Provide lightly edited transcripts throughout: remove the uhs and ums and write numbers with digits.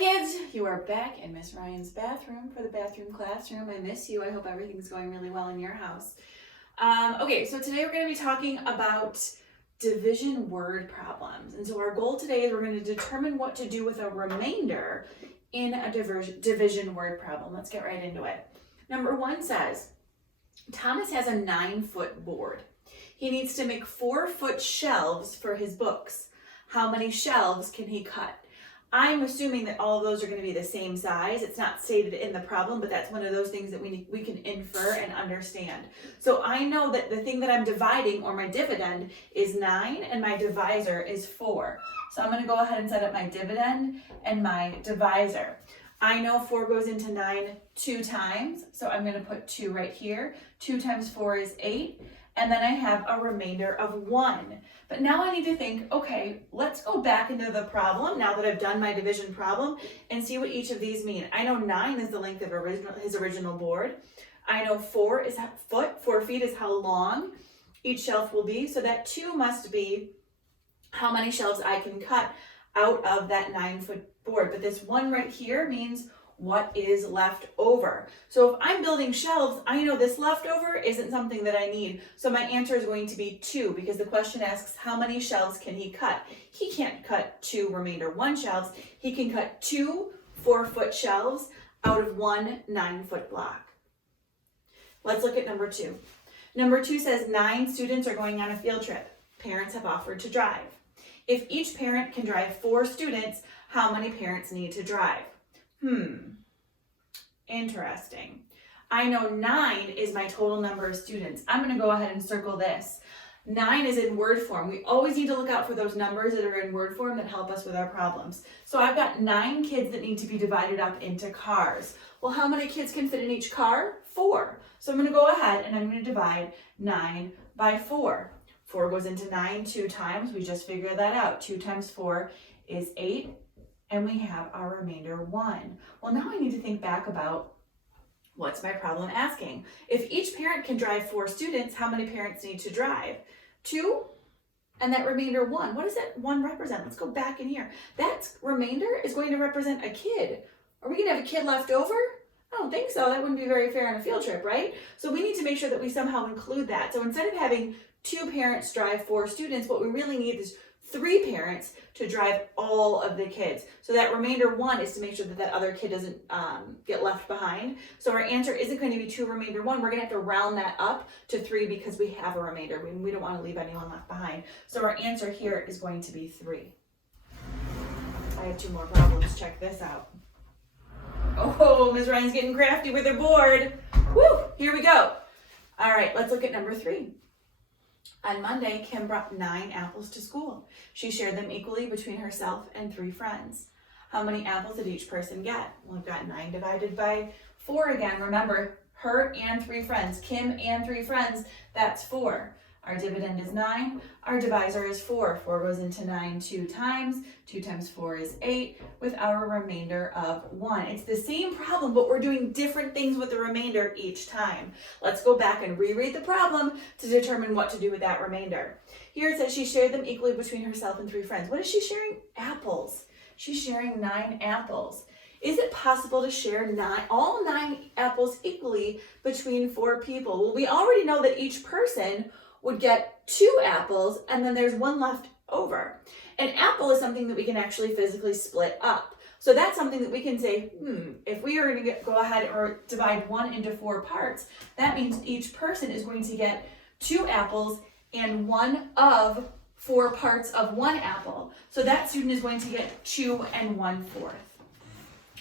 kids, you are back in Miss Ryan's bathroom for the bathroom classroom. I miss you. I hope everything's going really well in your house. Okay, so today we're going to be talking about division word problems. And so our goal today is we're going to determine what to do with a remainder in a division word problem. Let's get right into it. Number 1 says, Thomas has a 9-foot board. He needs to make 4-foot shelves for his books. How many shelves can he cut? I'm assuming that all of those are going to be the same size. It's not stated in the problem, but that's one of those things that we can infer and understand. So I know that the thing that I'm dividing, or my dividend, is 9 and my divisor is 4. So I'm going to go ahead and set up my dividend and my divisor. I know 4 goes into 9 2 times, so I'm going to put 2 right here. 2 times 4 is 8. And then I have a remainder of 1. But now I need to think, okay, let's go back into the problem now that I've done my division problem and see what each of these mean. I know 9 is the length of his original board. I know 4 is foot, 4 feet is how long each shelf will be. So that 2 must be how many shelves I can cut out of that 9-foot board. But this 1 right here means what is left over. So if I'm building shelves, I know this leftover isn't something that I need. So my answer is going to be 2, because the question asks how many shelves can he cut? He can't cut 2 remainder 1 shelves. He can cut 2 4-foot shelves out of 1 9-foot block. Let's look at number 2. Number 2 says 9 students are going on a field trip. Parents have offered to drive. If each parent can drive 4 students, how many parents need to drive? Interesting. I know 9 is my total number of students. I'm going to go ahead and circle this. 9 is in word form. We always need to look out for those numbers that are in word form that help us with our problems. So I've got 9 kids that need to be divided up into cars. Well, how many kids can fit in each car? 4. So I'm going to go ahead and I'm going to divide 9 by 4. 4 goes into 9 2 times. We just figured that out. 2 times 4 is 8. And we have our remainder 1. Well, now I need to think back about what's my problem asking. If each parent can drive 4 students, how many parents need to drive? 2, and that remainder 1. What does that 1 represent? Let's go back in here. That remainder is going to represent a kid. Are we going to have a kid left over? I don't think so. That wouldn't be very fair on a field trip, right? So we need to make sure that we somehow include that. So instead of having 2 parents drive 4 students, what we really need is 3 parents to drive all of the kids. So that remainder 1 is to make sure that that other kid doesn't get left behind. So our answer isn't going to be 2 remainder 1. We're going to have to round that up to 3 because we have a remainder. We don't want to leave anyone left behind. So our answer here is going to be 3. I have 2 more problems. Check this out. Oh, Ms. Ryan's getting crafty with her board. Woo! Here we go. All right, let's look at number 3. On Monday, Kim brought 9 apples to school. She shared them equally between herself and 3 friends. How many apples did each person get? Well, we've got 9 divided by 4 again. Remember, her and 3 friends. Kim and 3 friends, that's 4. Our dividend is 9. Our divisor is 4. 4 goes into 9 2 times. 2 times 4 is 8, with our remainder of 1. It's the same problem, but we're doing different things with the remainder each time. Let's go back and reread the problem to determine what to do with that remainder. Here it says she shared them equally between herself and 3 friends. What is she sharing? Apples. She's sharing 9 apples. Is it possible to share all 9 apples equally between 4 people? Well, we already know that each person would get 2 apples, and then there's 1 left over. An apple is something that we can actually physically split up. So that's something that we can say, if we are going to go ahead or divide 1 into 4 parts, that means each person is going to get 2 apples and 1 of 4 parts of 1 apple. So that student is going to get 2 1/4.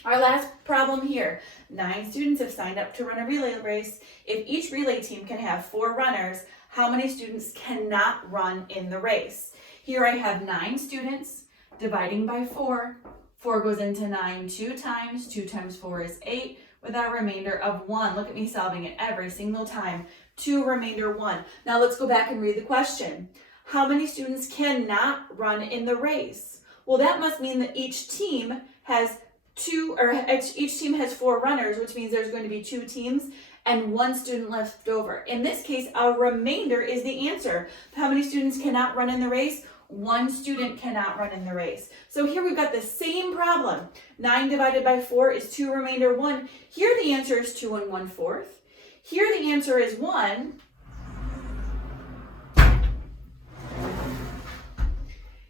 Our last problem here, 9 students have signed up to run a relay race. If each relay team can have 4 runners, how many students cannot run in the race? Here I have 9 students dividing by 4. 4 goes into 9 2 times. 2 times 4 is 8, with our remainder of 1. Look at me solving it every single time. 2 remainder 1. Now let's go back and read the question. How many students cannot run in the race? Well, that must mean that each team has 4 runners, which means there's going to be 2 teams and 1 student left over. In this case, a remainder is the answer. How many students cannot run in the race? 1 student cannot run in the race. So here we've got the same problem. 9 divided by 4 is 2 remainder 1. Here the answer is 2 1/4. Here the answer is 1.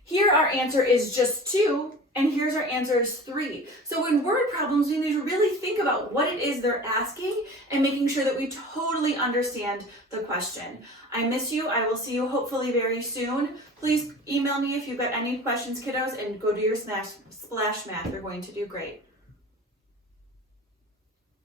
Here our answer is just 2, and here's our answer is 3. So in word problems, we need to really think about what it is they're asking and making sure that we totally understand the question. I miss you. I will see you hopefully very soon. Please email me if you've got any questions, kiddos, and go do your Splash Math. You're going to do great.